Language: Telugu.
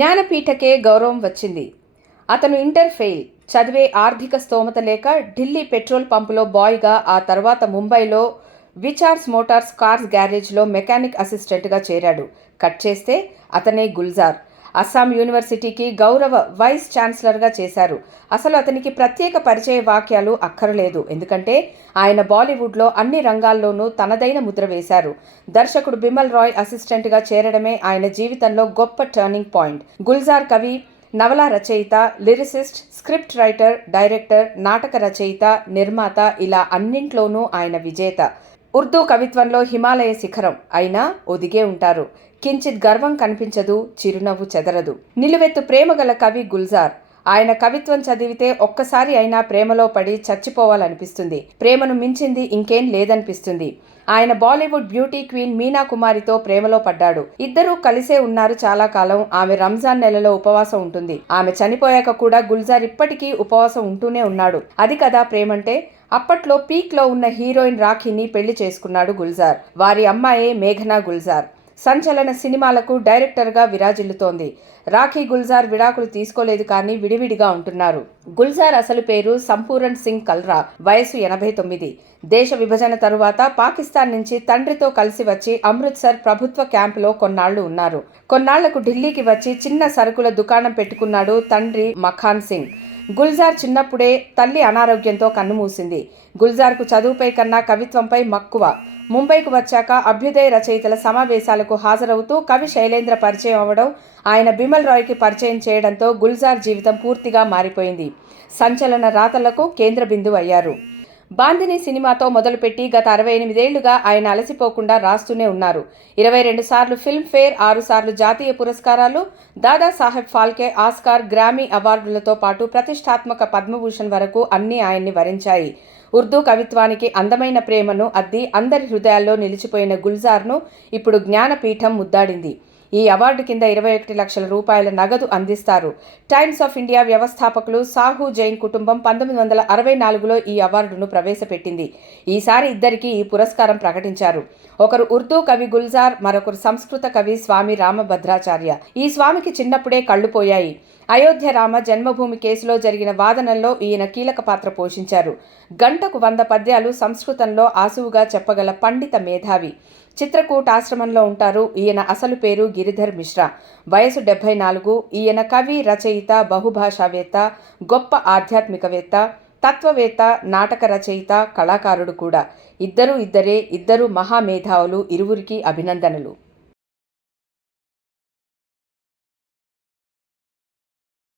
జ్ఞానపీఠకే గౌరవం వచ్చింది. అతను ఇంటర్ ఫెయిల్. చదివే ఆర్థిక స్తోమత లేక ఢిల్లీ పెట్రోల్ పంపులో బాయ్గా, ఆ తర్వాత ముంబైలో విచార్స్ మోటార్స్ కార్స్ గ్యారేజ్లో మెకానిక్ అసిస్టెంట్గా చేరాడు. కట్ చేస్తే అతనే గుల్జార్. అస్సాం యూనివర్సిటీకి గౌరవ వైస్ ఛాన్సలర్గా చేశారు. అసలు అతనికి ప్రత్యేక పరిచయ వాక్యాలు అక్కరలేదు. ఎందుకంటే ఆయన బాలీవుడ్లో అన్ని రంగాల్లోనూ తనదైన ముద్ర వేశారు. దర్శకుడు బిమల్ రాయ్ అసిస్టెంట్గా చేరడమే ఆయన జీవితంలో గొప్ప టర్నింగ్ పాయింట్. గుల్జార్ కవి, నవలా రచయిత, లిరిసిస్ట్, స్క్రిప్ట్ రైటర్, డైరెక్టర్, నాటక రచయిత, నిర్మాత, ఇలా అన్నింట్లోనూ ఆయన విజేత. ఉర్దూ కవిత్వంలో హిమాలయ శిఖరం అయినా ఒదిగే ఉంటారు. కించిత్ గర్వం కనిపించదు, చిరునవ్వు చెదరదు. నిలువెత్తు ప్రేమగల కవి గుల్జార్. ఆయన కవిత్వం చదివితే ఒక్కసారి అయినా ప్రేమలో పడి చచ్చిపోవాలనిపిస్తుంది. ప్రేమను మించింది ఇంకేం లేదనిపిస్తుంది. ఆయన బాలీవుడ్ బ్యూటీ క్వీన్ మీనా కుమారితో ప్రేమలో పడ్డాడు. ఇద్దరూ కలిసే ఉన్నారు చాలా కాలం. ఆమె రంజాన్ నెలలో ఉపవాసం ఉంటుంది. ఆమె చనిపోయాక కూడా గుల్జార్ ఇప్పటికీ ఉపవాసం ఉంటూనే ఉన్నాడు. అది కదా ప్రేమంటే. అప్పట్లో పీక్లో ఉన్న హీరోయిన్ రాఖీని పెళ్లి చేసుకున్నాడు గుల్జార్. వారి అమ్మాయే మేఘనా గుల్జార్. సంచలన సినిమాలకు డైరెక్టర్గా విరాజిల్లుతోంది. రాఖీ గుల్జార్ విడాకులు తీసుకోలేదు, కానీ విడివిడిగా ఉంటున్నారు. గుల్జార్ అసలు పేరు సంపూరణ్ సింగ్ కల్రా. వయసు 89. దేశ విభజన తరువాత పాకిస్తాన్ నుంచి తండ్రితో కలిసి వచ్చి అమృత్సర్ ప్రభుత్వ క్యాంపులో కొన్నాళ్లు ఉన్నారు. కొన్నాళ్లకు ఢిల్లీకి వచ్చి చిన్న సరుకుల దుకాణం పెట్టుకున్నాడు తండ్రి మఖాన్ సింగ్. గుల్జార్ చిన్నప్పుడే తల్లి అనారోగ్యంతో కన్నుమూసింది. గుల్జార్కు చదువుపై కన్నా కవిత్వంపై మక్కువ. ముంబైకు వచ్చాక అభ్యుదయ రచయితల సమావేశాలకు హాజరవుతూ కవి శైలేంద్ర పరిచయం అవ్వడం, ఆయన బిమల్ రాయ్కి పరిచయం చేయడంతో గుల్జార్ జీవితం పూర్తిగా మారిపోయింది. సంచలన రాతలకు కేంద్ర బిందువు అయ్యారు. బాందిని సినిమాతో మొదలుపెట్టి గత 68 ఏళ్లుగా ఆయన అలసిపోకుండా రాస్తూనే ఉన్నారు. 22 సార్లు ఫిల్మ్ఫేర్, 6 సార్లు జాతీయ పురస్కారాలు, దాదాసాహెబ్ ఫాల్కే, ఆస్కార్, గ్రామీ అవార్డులతో పాటు ప్రతిష్టాత్మక పద్మభూషణ్ వరకు అన్నీ ఆయన్ని వరించాయి. ఉర్దూ కవిత్వానికి అందమైన ప్రేమను అద్ది అందరి హృదయాల్లో నిలిచిపోయిన గుల్జార్ను ఇప్పుడు జ్ఞానపీఠం ముద్దాడింది. ఈ అవార్డు కింద 21 లక్షల రూపాయల నగదు అందిస్తారు. టైమ్స్ ఆఫ్ ఇండియా వ్యవస్థాపకులు సాహు జైన్ కుటుంబం 1964లో ఈ అవార్డును ప్రవేశపెట్టింది. ఈసారి ఇద్దరికి ఈ పురస్కారం ప్రకటించారు. ఒకరు ఉర్దూ కవి గుల్జార్, మరొకరు సంస్కృత కవి స్వామి రామభద్రాచార్య. ఈ స్వామికి చిన్నప్పుడే కళ్ళు పోయాయి. అయోధ్య రామ జన్మభూమి కేసులో జరిగిన వాదనల్లో ఈయన కీలక పాత్ర పోషించారు. గంటకు 100 పద్యాలు సంస్కృతంలో ఆసువుగా చెప్పగల పండిత మేధావి. చిత్రకూట్ ఆశ్రమంలో ఉంటారు. ఈయన అసలు పేరు గిరిధర్ మిశ్రా. వయసు 74. ఈయన కవి, రచయిత, బహుభాషావేత్త, గొప్ప ఆధ్యాత్మికవేత్త, తత్వవేత్త, నాటక రచయిత, కళాకారుడు కూడా. ఇద్దరే, ఇద్దరు మహామేధావులు. ఇరువురికి అభినందనలు.